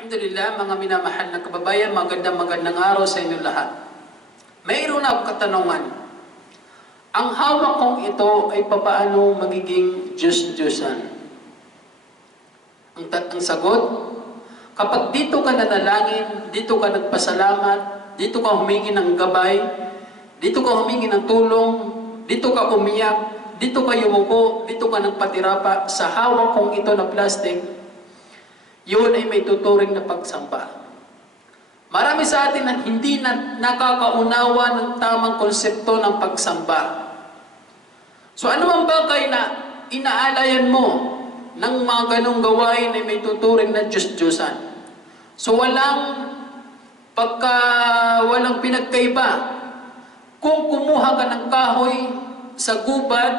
Alhamdulillah, mga minamahal na kababayan, magandang magandang araw sa inyo lahat. Mayroon akong katanungan. Ang hawak kong ito ay papaano magiging Diyos-Diyosan? Ang, ang sagot, kapag dito ka nanalangin, dito ka nagpasalamat, dito ka humingi ng gabay, dito ka humingi ng tulong, dito ka umiyak, dito ka yumuko, dito ka nagpatirapa sa hawak kong ito na plastic, yun ay may tuturing na pagsamba. Marami sa atin na hindi na nakakaunawa ng tamang konsepto ng pagsamba. So ano ang bagay na inaalayan mo ng mga ganong gawain ay may tuturing na Diyos-Diyosan? So walang pagka walang pinagkaiba. Kung kumuha ka ng kahoy sa gubad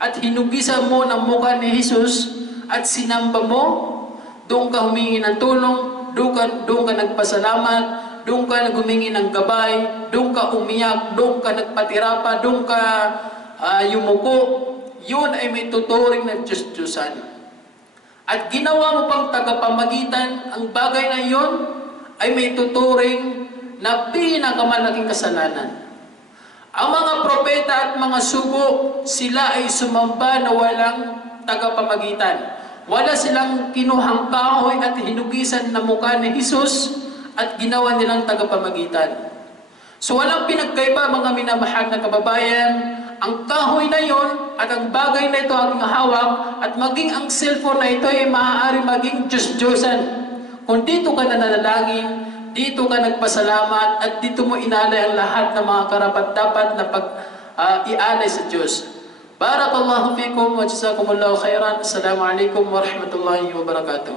at hinugisan mo ng mukha ni Jesus at sinamba mo, doon ka humingi ng tulong, doon ka, doon ka nagpasalamat, doon ka naghumingi ng gabay, doon ka umiyak, doon ka nagpatirapa, doon ka ah, yumuko, yun ay may tuturing na Diyos-Diyosan. At ginawa mo pang tagapamagitan, ang bagay na yun ay may tuturing na pinakamalaking kasalanan. Ang mga propeta at mga sugo, sila ay sumamba na walang tagapamagitan. Wala silang kinuhang kahoy at hinugisan na mukha ni Jesus at ginawa nilang tagapamagitan. So walang pinagkaiba mga minamahal na kababayan, ang kahoy na yon at ang bagay na ito aking hawak at maging ang cellphone na ito ay maaari maging Diyos-Diyosan. Kung dito ka nananalangin, dito ka nagpasalamat at dito mo inalay ang lahat ng mga karapat-dapat na pag ah, ialay sa Diyos. بارك الله فيكم وجزاكم الله خيرا. السلام عليكم ورحمة الله وبركاته.